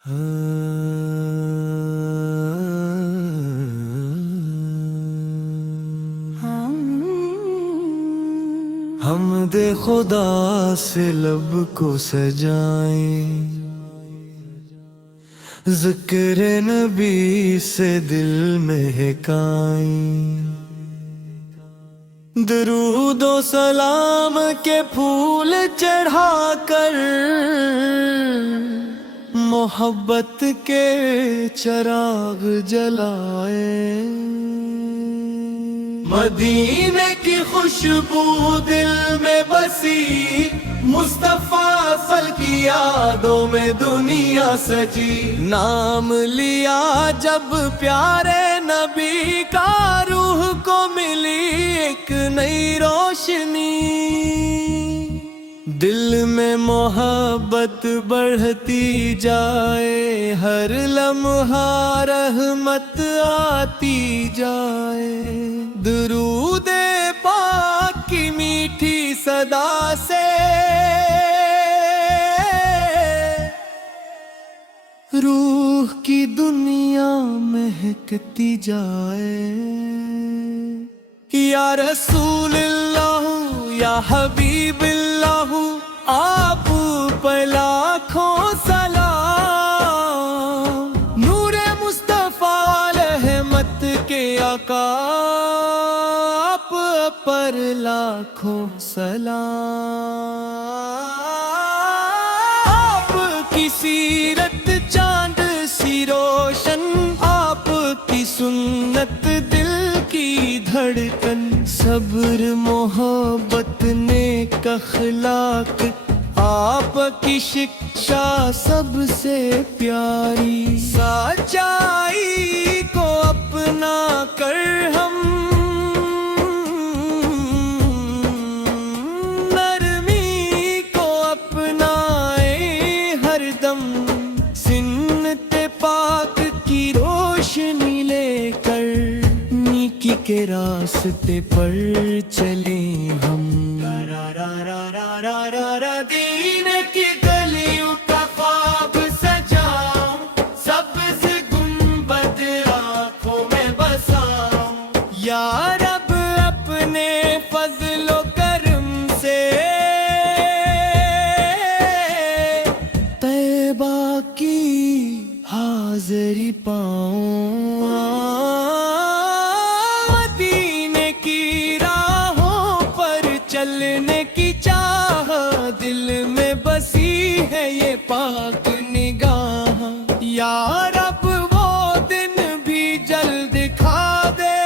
حمد خدا سے لب کو سجائیں، ذکر نبی سے دل مہکائیں، درود و سلام کے پھول چڑھا کر محبت کے چراغ جلائیں، مدینے کی خوشبو دل میں بسی، مصطفیٰ صل کی یادوں میں دنیا سجی، نام لیا جب پیارے نبی کا روح کو ملی ایک نئی روشنی، دل میں محبت بڑھتی جائے، ہر لمحہ رحمت آتی جائے، درود پاک کی میٹھی صدا سے روح کی دنیا مہکتی جائے، یا رسول اللہ یا حبیب اللہ آپ پہ لاکھوں سلام، نور مصطفیٰ رحمت کے آقا آپ پر لاکھوں سلام، آپ کی سیرت چاند سی روشن، آپ کی سنت دل کی دھڑکن، صبر محبت نیک اخلاق آپ کی شکشا سب سے پیاری، سچائی کو اپنا کر ہم نرمی کو اپنائیں ہر دم، سنت پاک کی روشنی لے کر نیکی کے راستے پر چلیں ہم، دین کی گلیوں کا خواب سجاؤں، سبز گنبد آنکھوں میں بساؤں، یا رب اپنے فضل و کرم سے طیبہ کی حاضری پاؤں، چلنے کی چاہ دل میں بسی ہے یہ پاک نگاہ، یا رب وہ دن بھی جلد دکھا دے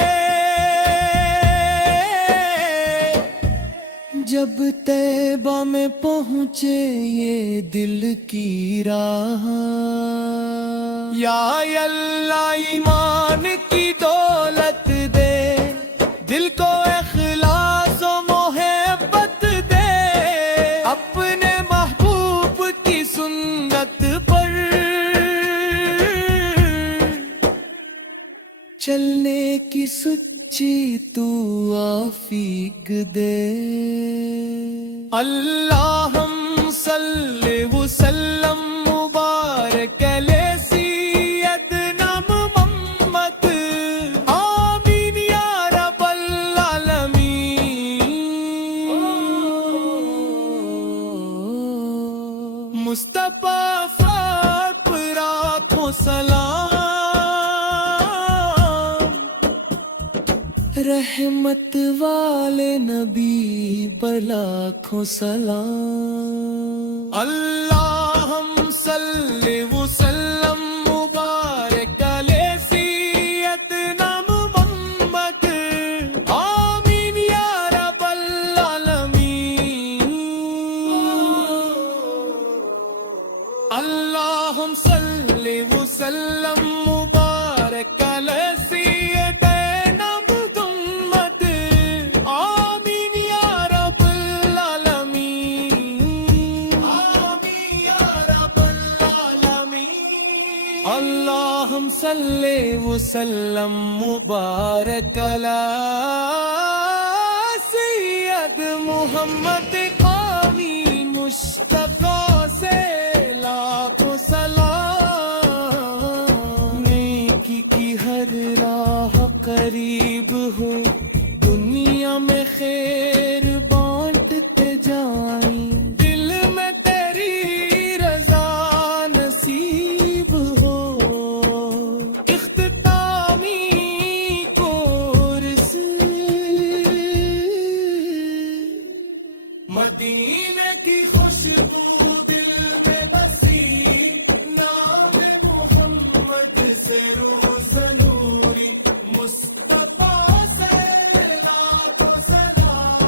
جب طیبہ میں پہنچے یہ دل کی راہ، یا اللہ ایمان کی دولت دے، دل کو اخلاص و محبت دے، اپنے محبوب کی سنت پر چلنے کی سچی تو آفیق دے، اللہم صلی وسلم مبارک علی سیدنا محمد، آمین یا رب العالمین، مصطفیٰ پر لاکھوں سلام، رحمت والے نبی پر لاکھوں سلام، اللہم صلی وسلم مبارک علی سیدنا محمد، آمین یا رب العالمین، اللہم صلی وسلم مبارک علی سیدنا محمد، آمین یا رب العالمین، آمین یا رب العالمین، اللہم صلی وسلم مبارک علی سید محمد، قومی مصطفیٰ سے لاکھوں سلام، قریب ہوں، دنیا میں خیر بانٹتے جائیں، دل میں تیری رضا نصیب ہو، اختتامی کورس مدینے کی خوشبو دل میں بسی، نام محمد سے روح سنوری، مصطفیٰ سے لاکھوں سلام،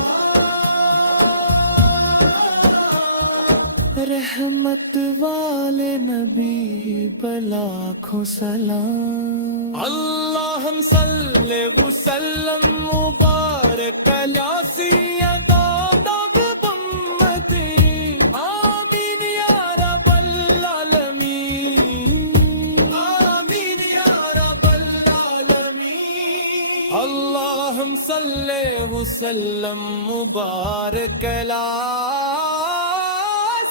رحمت والے نبی بلاکھوں سلام، اللہم صلی وسلم مبارک علی سیدنا اللہم صلی وسلم مبارک علی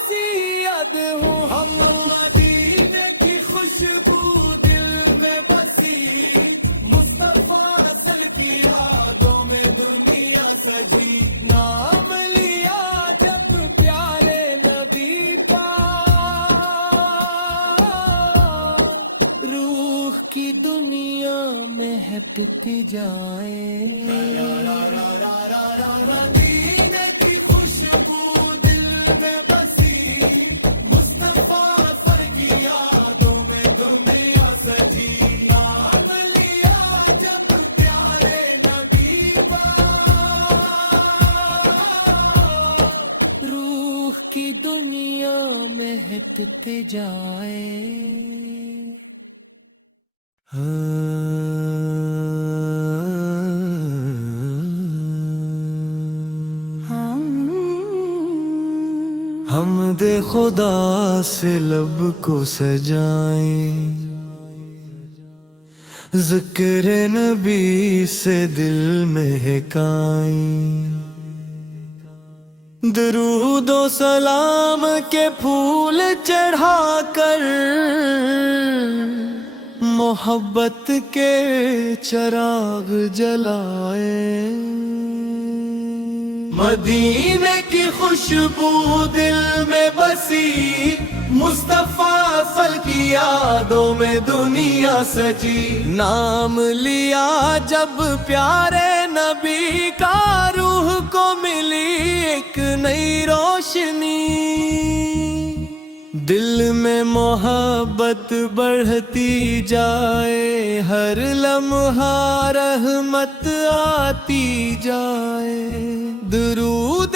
سیدہ، ہم مدینے کی خوشبو دل میں بسی، مصطفیٰ صلی کی یادوں میں دنیا سجی، نام لیا جب پیارے نبی کا، روح کی دنیا مہکتی جائے، مدینے کی خوشبو دل میں بسی، مصطفیٰ صلی کی یادوں میں دنیا سجی، نام لیا جب پیارے نبی کا، روح کی دنیا مہکتی جائے۔ حمد خدا سے لب کو سجائیں، ذکر نبی سے دل مہکائیں، درود و سلام کے پھول چڑھا کر محبت کے چراغ جلائیں، مدینے کی خوشبو دل میں بسی، مصطفیٰ صلی کی یادوں میں دنیا سجی، نام لیا جب پیارے نبی کا، روح کو ملی ایک نئی روشنی، دل میں محبت بڑھتی جائے، ہر لمحہ رحمت آتی جائے، درود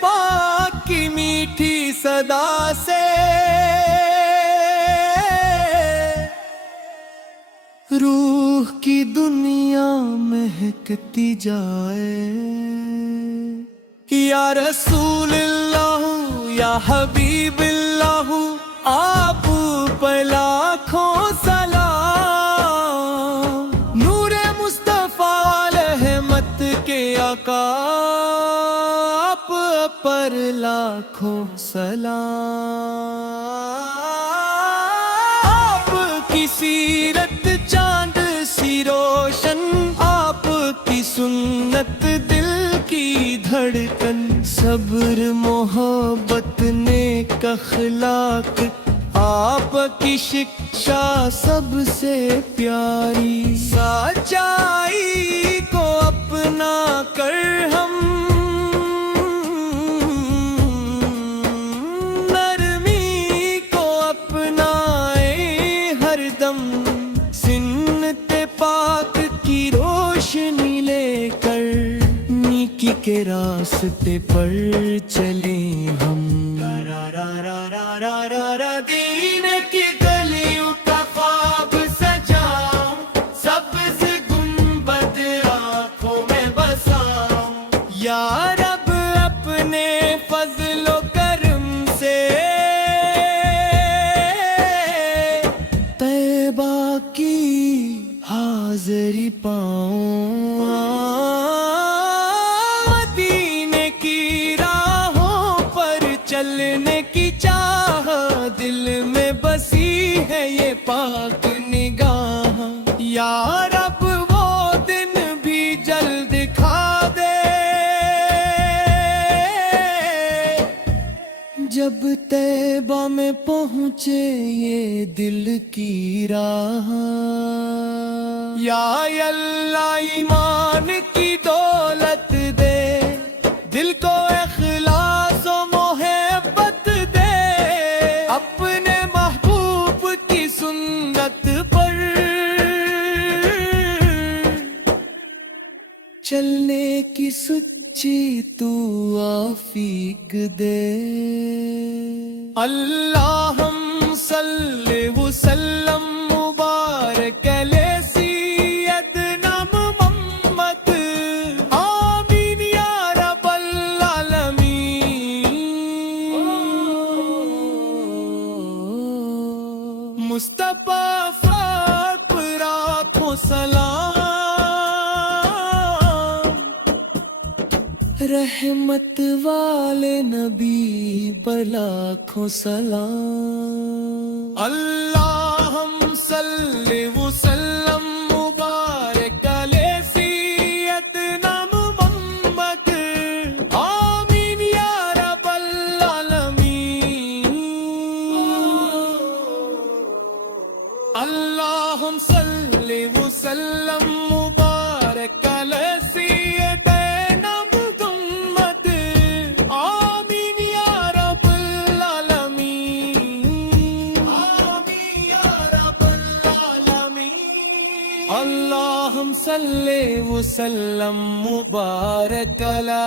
پاک کی میٹھی صدا سے روح کی دنیا مہکتی جائے، یا رسول اللہ یا حبیب اللہ، آپ پر لاکھوں سلام، نور مصطفیٰ رحمت کے آقا، آپ پر لاکھوں سلام، آپ کی سیرت چاند سی روشن، آپ کی سنت دل کی دھڑکن، صبر محبت نیک اخلاق، آپ کی شکشا سب سے پیاری، سچائی کو اپنا کر ہم نرمی کو اپنائیں ہر دم، سنت پاک کی روشنی لے کر نیکی کے راستے پر چلیں ہم، دین کی گلیوں کا خواب سجاؤں، سبز گنبد آنکھوں میں بساؤں، یا رب اپنے فضل و کرم سے طیبہ کی حاضری پاؤں، چلنے کی چاہ دل میں بسی ہے یہ پاک نگاہ، یا رب وہ دن طیبہ میں پہنچے یہ دل کی راہ، یا اللہ ایمان کی دولت دے، دل کو اخلاص و محبت دے، اپنے محبوب کی سنت پر چلنے کی سچی تو آفیق دے۔ اللہم صلی وسلم مبارک علی سیدنا محمد، آمین یا رب العالمین۔ مصطفیٰ پاک پر آنکھوں سلام، رحمت والے نبی بلاکھوں سلام۔ اللہم صلی وسلم مبارک علی سیدنا محمد، آمین یا رب العالمین۔ اللہم صلی وسلم مبارک علی اللہم صلی وسلم مبارک علی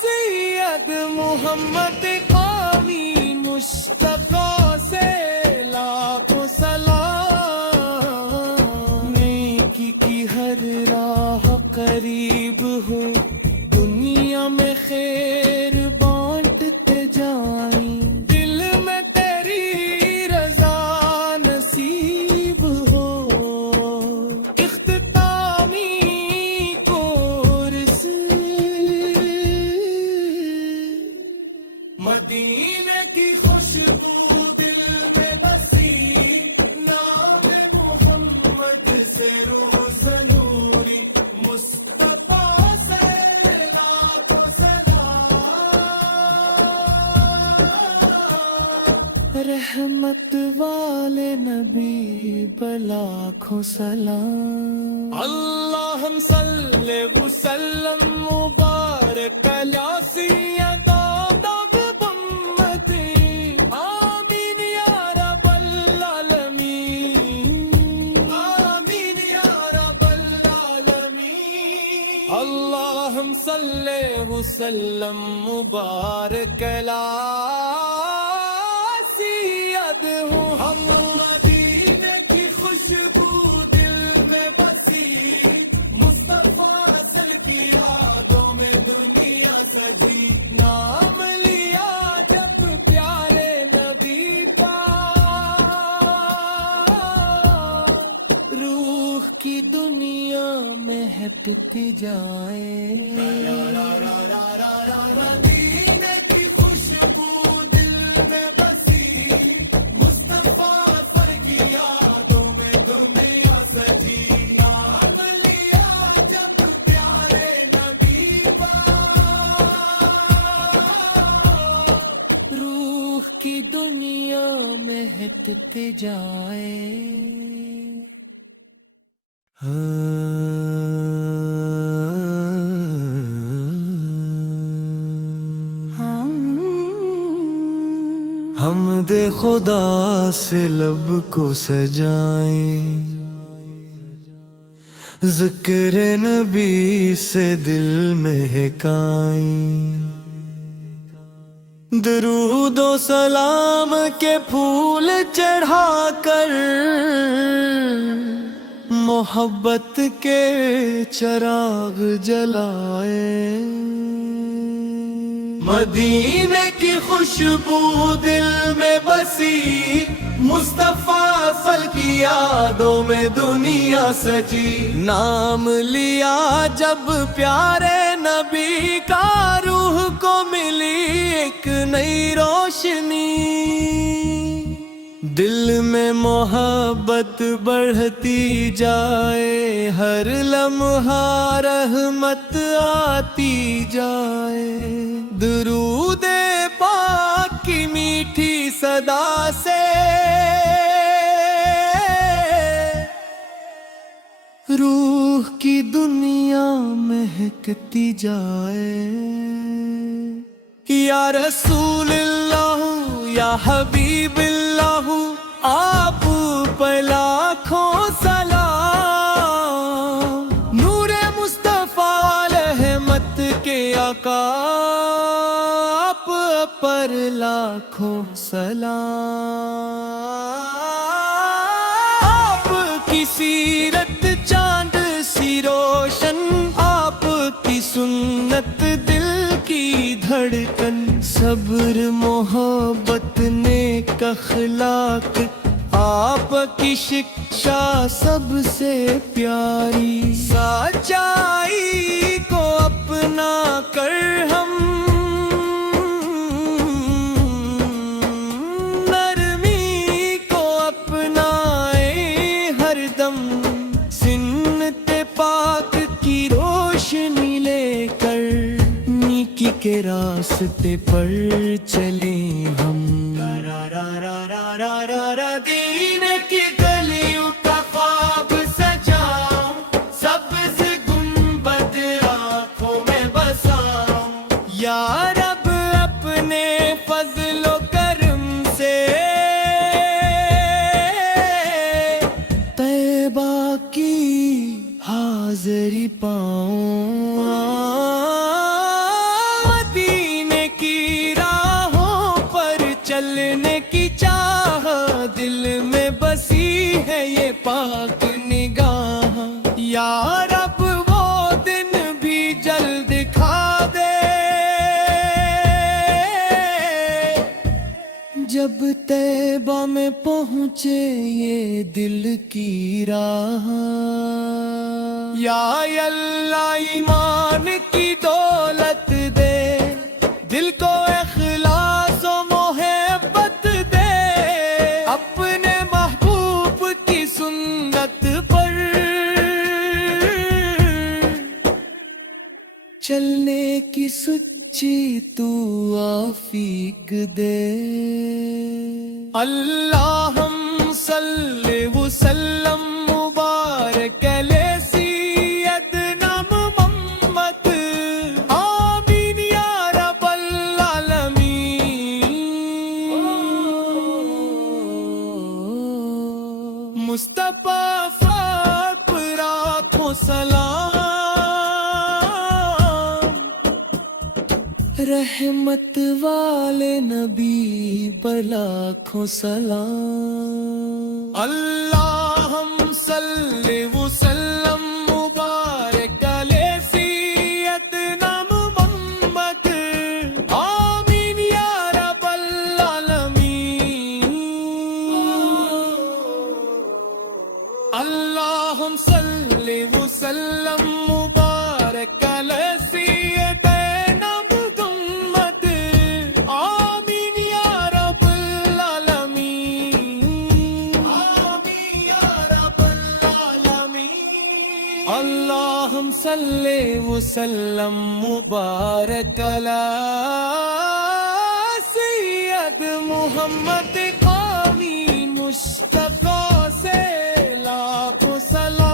سید محمد، قومی مصطفیٰ سے لاکھوں سلام۔ نیکی کی ہر راہ قریب ہو، دنیا میں خیر بانٹتے جائیں، دل میں تیری رضا نصیب ہو، مدینے کی خوشبو دل میں بسی، نام محمد سے روح سنوری، مصطفیٰ سے لاکھوں سلام۔ رحمت والے نبی بلاکھوں سلام۔ اللہم صلی وسلم مبارک علی سیدنا اللہم صلی وسلم مبارک علی سید ہم مدینے کی خوشبو دل میں بسی، مصطفیٰ صلی کی یادوں میں دنیا سجی، نام لیا جب پیارے نبی کا، روح کی دنیا مہکتی جائے، مدینے کی خوشبو دل میں بسی، مصطفیٰ پر کی یادوں میں دنیا سجی، نام لیا جب پیارے نبی کا، روح کی دنیا مہکتی جائے۔ حمد خدا سے لب کو سجائیں، ذکر نبی سے دل مہکائیں، درود و سلام کے پھول چڑھا کر محبت کے چراغ جلائے، مدینے کی خوشبو دل میں بسی، مصطفیٰ فل کی یادوں میں دنیا سجی، نام لیا جب پیارے نبی کا، روح کو ملی ایک نئی روشنی، دل میں محبت بڑھتی جائے، ہر لمحہ رحمت آتی جائے، درود پاک صدا سے روح کی دنیا مہکتی جائے. یا رسول اللہ یا حبیب اللہ آپ پر لاکھوں سلام. نور مصطفیٰ رحمت کے آقا آپ پر لاکھوں سلام. آپ کی سیرت چاند سی روشن، آپ کی سنت دل کی دھڑکن، صبر محبت نیک اخلاق آپ کی شکشا سب سے پیاری. سچائی کو اپنا کر ہم نرمی کو اپنائیں ہر دم. سنت پاک کی روشنی لے کر نیکی کے راستے پر چلیں ہم. دین کی گلیوں کا خواب سجاؤں، سبز گنبد آنکھوں میں بساؤں. یا رب اپنے فضل و کرم سے طیبہ کی حاضری پاؤں. مدینے کی راہوں پر چلنے کی چاہ دل میں بسی ہے یہ پاک نگاہ. یا رب وہ دن بھی جلد دکھا دے جب طیبہ میں پہنچے یہ دل کی راہ. یا اللہ ایمان کی دولت دے، دل کو اخلاص و محبت دے. اپنے محبوب کی سنت پر چلنے کی سچی تو آفیق دے. اللہم صلی وسلم مبارک علی سیدنا محمد. آمین یا رب العالمین. مصطفیٰ پر آنکھوں سلام، رحمت والے نبی پر لاکھوں سلام. اللہم صلی وسلم مبارک علی سیدنا محمد. آمین یا رب العالمین. اللہم صلی وسلم مبارک علی اللہم صلی وسلم مبارک علی سید محمد. قامی مصطفیٰ سے لاکھوں سلام.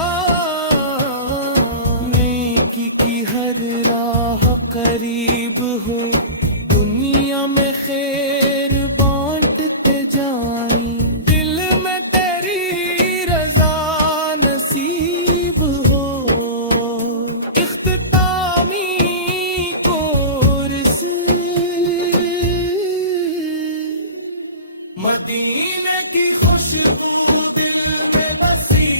نیکی کی ہر راہ قریب ہو، دنیا میں خیر بانٹتے جائیں. دل میں تیری رضا نصیب ہو، مدینے کی خوشبو دل میں بسی.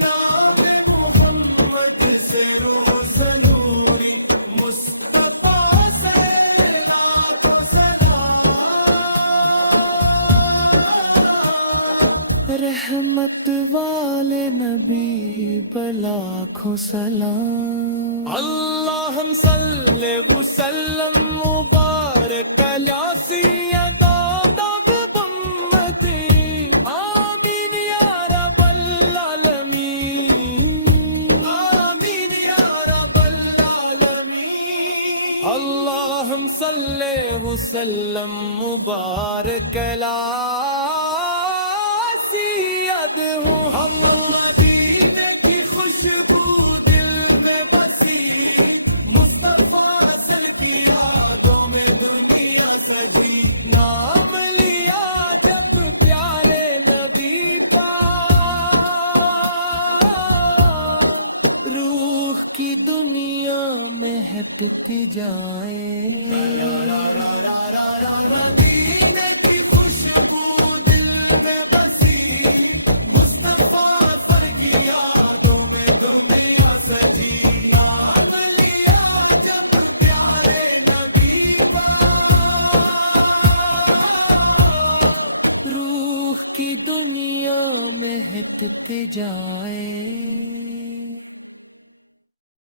نام محمد سے روح سنوری، مصطفیٰ سے لاکھوں سلام. رحمت والے نبی پر لاکھوں سلام. اللہم صلی وسلم مبارک علی سیدنا اللہم صلی علیہ وسلم مبارک سید ہوں ہم مدینے کی خوشبو دل میں بسی مصطفیٰ صلی کی یادوں میں دنیا سجی نام لیا جب پیارے نبی کا روح کی دنیا مہکتی جائے مدینے کی خوشبو دل میں بسی مصطفیٰ پر کی یادوں میں دنیا سجی نام لیا جب پیارے نبی کا روح کی دنیا مہکتی جائے